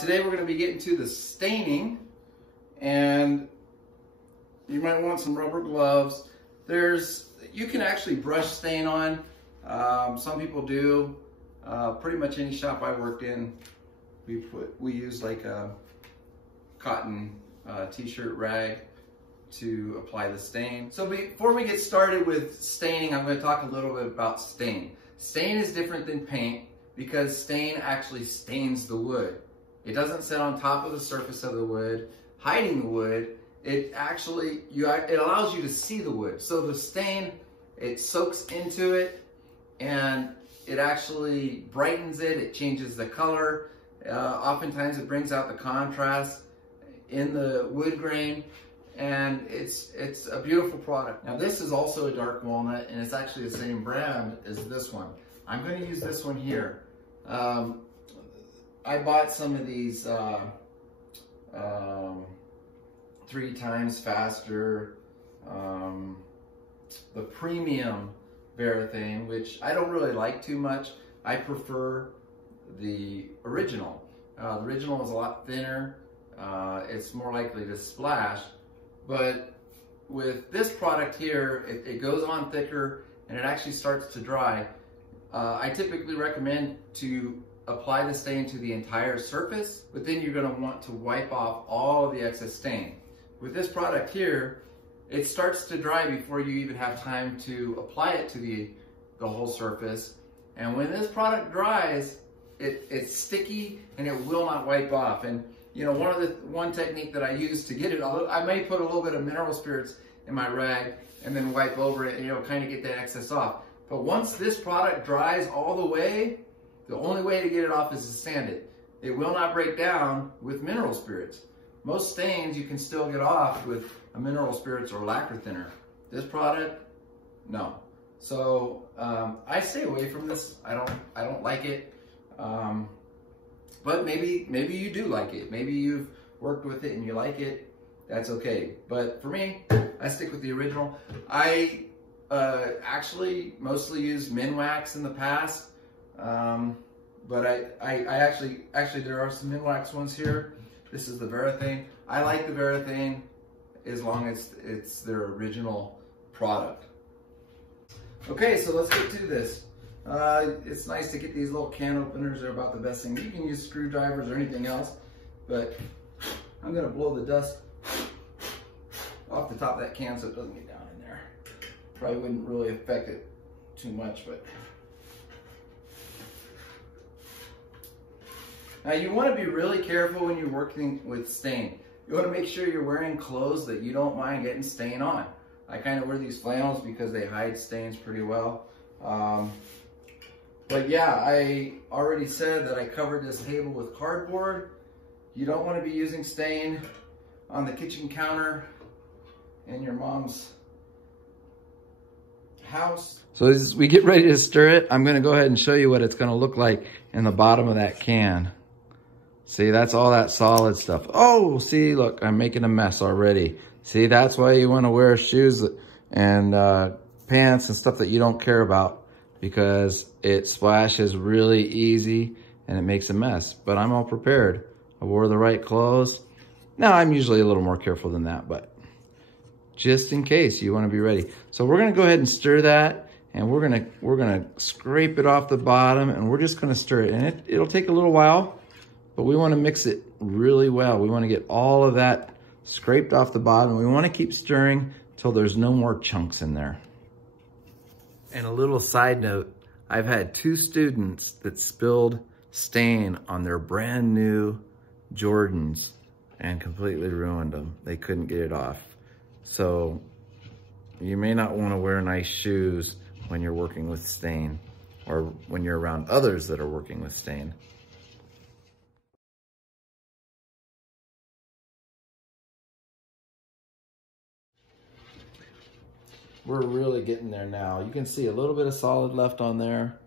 Today we're going to be getting to the staining, and you might want some rubber gloves. You can actually brush stain on. Some people do. Pretty much any shop I worked in, we use like a cotton t-shirt rag to apply the stain. So before we get started with staining, I'm going to talk a little bit about stain. Stain is different than paint because stain actually stains the wood. It doesn't sit on top of the surface of the wood, hiding the wood. It actually, it allows you to see the wood. So the stain, it soaks into it and it actually brightens it. It changes the color. Oftentimes it brings out the contrast in the wood grain, and it's a beautiful product. Now this is also a dark walnut, and it's actually the same brand as this one. I'm going to use this one here. I bought some of these 3 times faster, the premium Varathane, which I don't really like too much. I prefer the original. The original is a lot thinner. It's more likely to splash, but with this product here, it goes on thicker and it actually starts to dry. I typically recommend to apply the stain to the entire surface, but then you're going to want to wipe off all of the excess stain. With this product here, it starts to dry before you even have time to apply it to the whole surface. And when this product dries, it's sticky and it will not wipe off. And you know, one technique that I use to get it, I may put a little bit of mineral spirits in my rag and then wipe over it and kind of get that excess off. But once this product dries all the way, the only way to get it off is to sand it. It will not break down with mineral spirits. Most stains you can still get off with a mineral spirits or lacquer thinner. This product, no. So I stay away from this. I don't like it. But maybe you do like it. Maybe you've worked with it and you like it. That's okay. But for me, I stick with the original. I actually mostly used Minwax in the past. But I actually there are some Minwax ones here. This is the Varathane. I like the Varathane as long as it's their original product. Okay, so let's get to this. It's nice to get these little can openers. They're about the best thing. You can use screwdrivers or anything else, but I'm gonna blow the dust off the top of that can so it doesn't get down in there. Probably wouldn't really affect it too much, but. Now you want to be really careful when you're working with stain. You want to make sure you're wearing clothes that you don't mind getting stain on. I kind of wear these flannels because they hide stains pretty well. But yeah, I already said that I covered this table with cardboard. You don't want to be using stain on the kitchen counter in your mom's house. So as we get ready to stir it, I'm going to go ahead and show you what it's going to look like in the bottom of that can. See, that's all that solid stuff. Oh, see, look, I'm making a mess already. See, that's why you want to wear shoes and pants and stuff that you don't care about, because it splashes really easy and it makes a mess. But I'm all prepared. I wore the right clothes. Now, I'm usually a little more careful than that, but just in case, you want to be ready. So we're going to go ahead and stir that, and we're going to scrape it off the bottom, and we're just going to stir it. And it'll take a little while, but we want to mix it really well. We want to get all of that scraped off the bottom. We want to keep stirring till there's no more chunks in there. And a little side note, I've had 2 students that spilled stain on their brand new Jordans and completely ruined them. They couldn't get it off. So you may not want to wear nice shoes when you're working with stain, or when you're around others that are working with stain. We're really getting there now. You can see a little bit of solid left on there,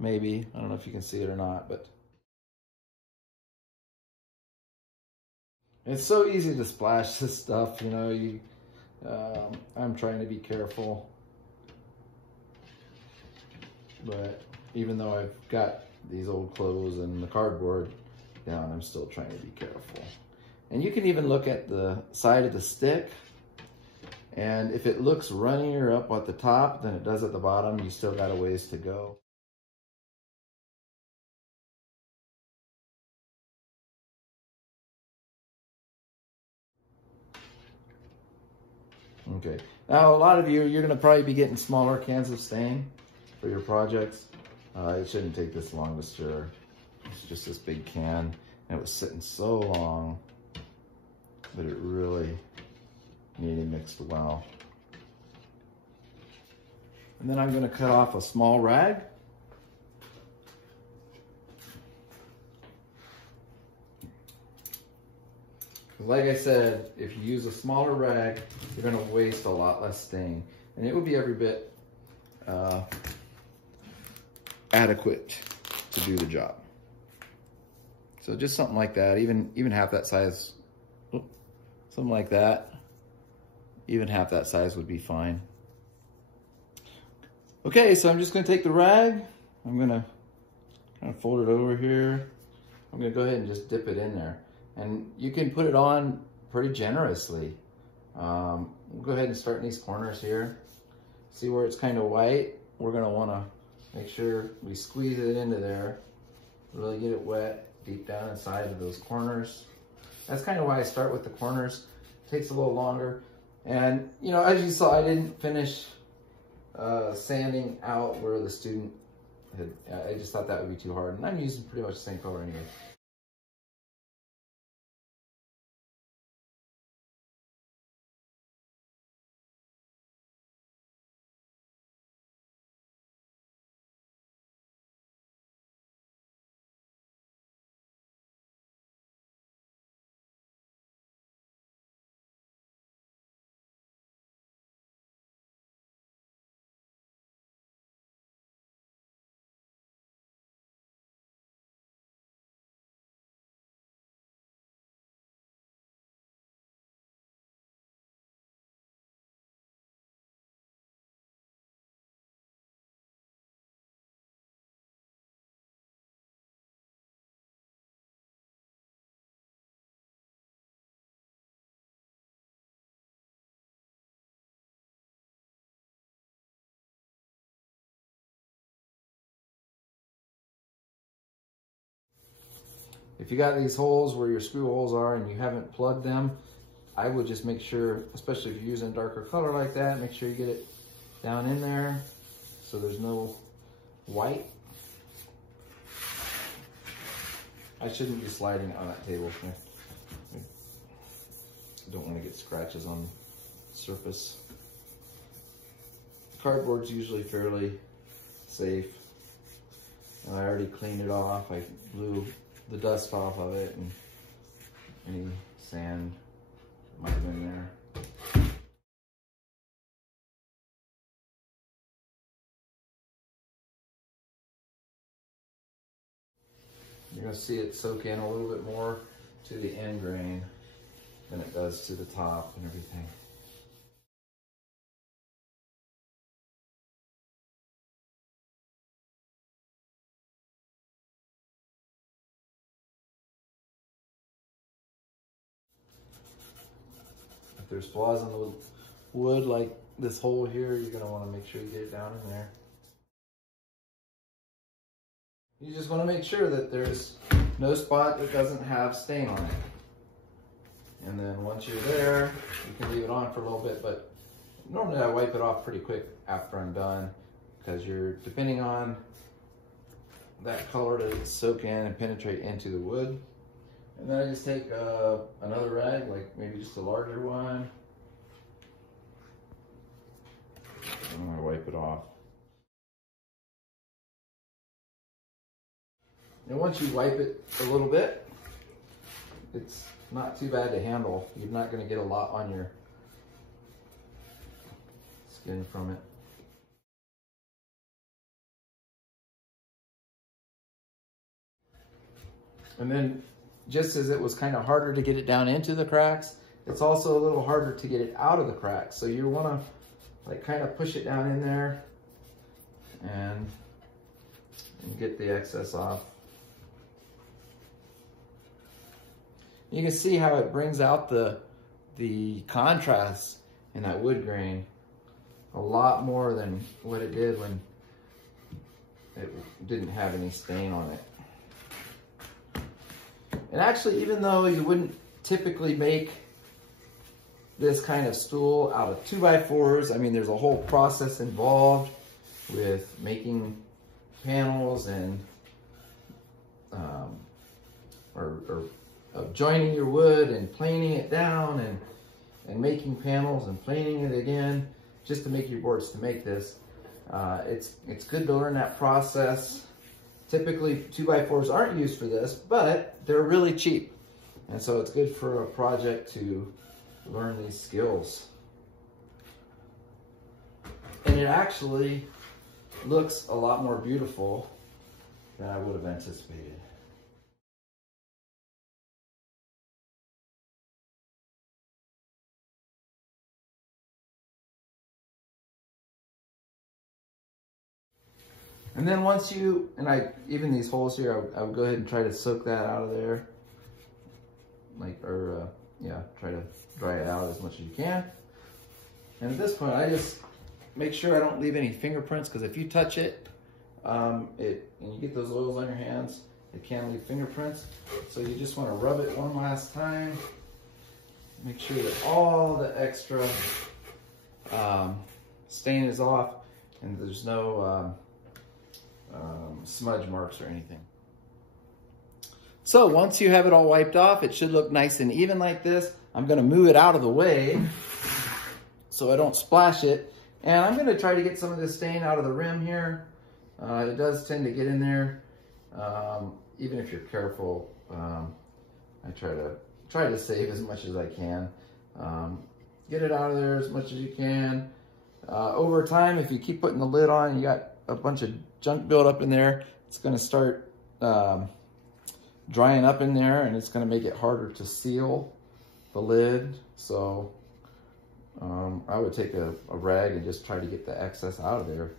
maybe. I don't know if you can see it or not, but it's so easy to splash this stuff, you know. I'm trying to be careful, but even though I've got these old clothes and the cardboard, down. I'm still trying to be careful. And you can even look at the side of the stick, and if it looks runnier up at the top than it does at the bottom, you still got a ways to go. Okay, now a lot of you, you're gonna probably be getting smaller cans of stain for your projects. It shouldn't take this long to stir. It's just this big can, and it was sitting so long that it really needed mixed well. And then I'm gonna cut off a small rag. Like I said, if you use a smaller rag, you're gonna waste a lot less stain. And it would be every bit adequate to do the job. So just something like that, even half that size, something like that, even half that size would be fine. Okay, so I'm just gonna take the rag, I'm gonna kind of fold it over here. I'm gonna go ahead and just dip it in there. And you can put it on pretty generously. We'll go ahead and start in these corners here. See where it's kind of white? We're gonna wanna make sure we squeeze it into there, really get it wet deep down inside of those corners. That's kind of why I start with the corners. It takes a little longer. And you know, as you saw, I didn't finish sanding out where the student had, I just thought that would be too hard. And I'm using pretty much the same color anyway. If you got these holes where your screw holes are and you haven't plugged them, I would just make sure, especially if you're using a darker color like that, make sure you get it down in there so there's no white. I shouldn't be sliding on that table. I don't want to get scratches on the surface. Cardboard's usually fairly safe. And I already cleaned it off. I blew the dust off of it and any sand might have been there. You're gonna see it soak in a little bit more to the end grain than it does to the top and everything. If there's flaws in the wood, like this hole here, you're gonna wanna make sure you get it down in there. You just wanna make sure that there's no spot that doesn't have stain on it. And then once you're there, you can leave it on for a little bit, but normally I wipe it off pretty quick after I'm done because you're depending on that color to soak in and penetrate into the wood. And then I just take another rag, like maybe just a larger one. I'm gonna wipe it off. And once you wipe it a little bit, it's not too bad to handle. You're not gonna get a lot on your skin from it. And then just as it was kind of harder to get it down into the cracks, it's also a little harder to get it out of the cracks. So you want to like kind of push it down in there and get the excess off. You can see how it brings out the contrast in that wood grain a lot more than what it did when it didn't have any stain on it. And actually, even though you wouldn't typically make this kind of stool out of 2x4s, I mean, there's a whole process involved with making panels and joining your wood and planing it down and making panels and planing it again just to make your boards to make this. It's good to learn that process. Typically 2x4s aren't used for this, but they're really cheap. And so it's good for a project to learn these skills. And it actually looks a lot more beautiful than I would have anticipated. And then once you, and even these holes here, I would go ahead and try to soak that out of there. Try to dry it out as much as you can. And at this point, I just make sure I don't leave any fingerprints, because if you touch it, and you get those oils on your hands, it can leave fingerprints. So you just want to rub it one last time. Make sure that all the extra stain is off and there's no smudge marks or anything. So once you have it all wiped off, it should look nice and even like this. I'm going to move it out of the way so I don't splash it. And I'm going to try to get some of this stain out of the rim here. It does tend to get in there, even if you're careful. I try to save as much as I can. Get it out of there as much as you can. Over time, if you keep putting the lid on, you got a bunch of junk built up in there, it's going to start drying up in there, and it's going to make it harder to seal the lid. So I would take a rag and just try to get the excess out of there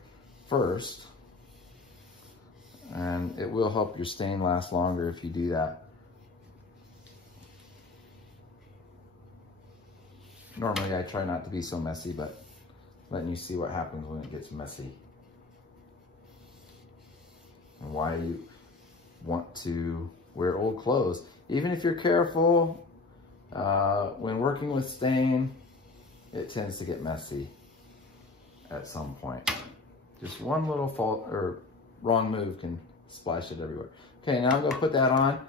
first. And it will help your stain last longer if you do that. Normally I try not to be so messy, but letting you see what happens when it gets messy. And why you want to wear old clothes. Even if you're careful, when working with stain, it tends to get messy at some point. Just one little fault or wrong move can splash it everywhere. Okay, now I'm gonna put that on.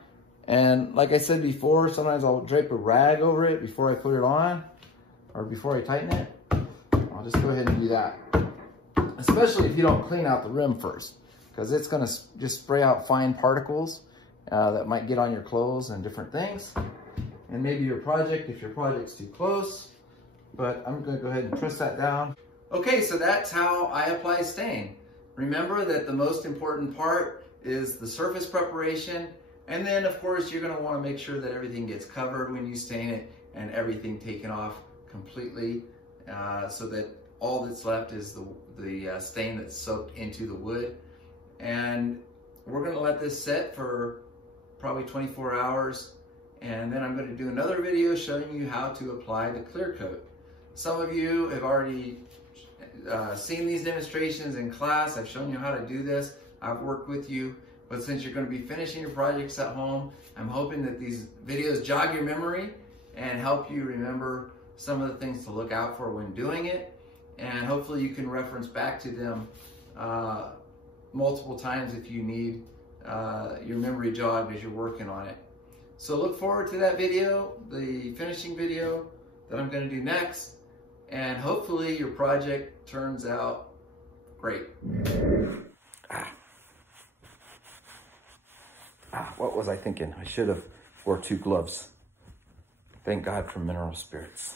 And like I said before, sometimes I'll drape a rag over it before I put it on, or before I tighten it. I'll just go ahead and do that. Especially if you don't clean out the rim first, because it's gonna just spray out fine particles that might get on your clothes and different things. And maybe your project, if your project's too close. But I'm gonna go ahead and press that down. Okay, so that's how I apply stain. Remember that the most important part is the surface preparation. And then of course, you're gonna wanna make sure that everything gets covered when you stain it and everything taken off completely, so that all that's left is the stain that's soaked into the wood. And we're gonna let this set for probably 24 hours. And then I'm gonna do another video showing you how to apply the clear coat. Some of you have already seen these demonstrations in class. I've shown you how to do this. I've worked with you. But since you're going to be finishing your projects at home, I'm hoping that these videos jog your memory and help you remember some of the things to look out for when doing it. And hopefully you can reference back to them multiple times if you need your memory jogged as you're working on it. So look forward to that video, the finishing video that I'm going to do next. And hopefully your project turns out great. What was I thinking? I should have wore 2 gloves. Thank God for mineral spirits.